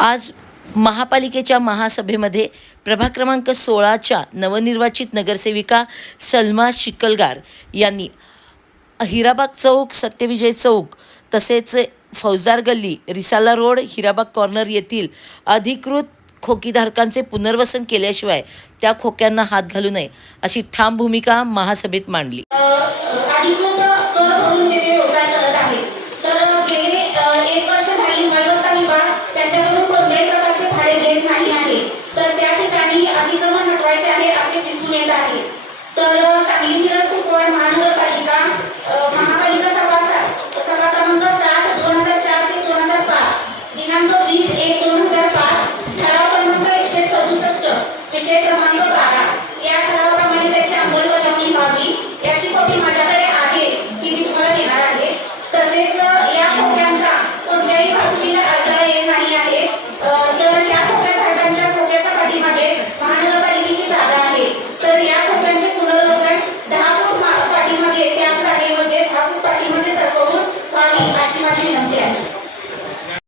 आज महापालिकेच्या महासभेमध्ये प्रभाग क्रमांक 16च्या नवनिर्वाचित नगरसेविका सलमा शिकलगार यांनी हिराबाग चौक, सत्यविजय चौक तसेच फौजदार गल्ली, रिसाला रोड, हिराबाग कॉर्नर येथील अधिकृत खोकीधारकांचे पुनर्वसन केल्याशिवाय त्या खोक्यांना हात घालू नये अशी ठाम भूमिका महासभेत मांडली. अधिकृत कर भरून ते व्यवसाय करत आहेत. तर गेले 1 वर्ष झाली मालमत्ता विभाग त्यांच्याकडून कोणत्याही प्रकारचे भाडे घेत नाही आहे. तर त्या ठिकाणी अतिक्रमण हटवायचे आहे असे दिसून येत आहे. तर सांगली मिरज कुपवाड महानगरपालिका महापालिका सभा क्रमांक 7 2004 ते 2005 दिनांक 20/1/2005 ठराव क्रमांक 167 विषय क्रमांक 12 या ठरावाप्रमाणे त्याची अंमलबजावणी व्हावी याची कॉपी माझ्याकडे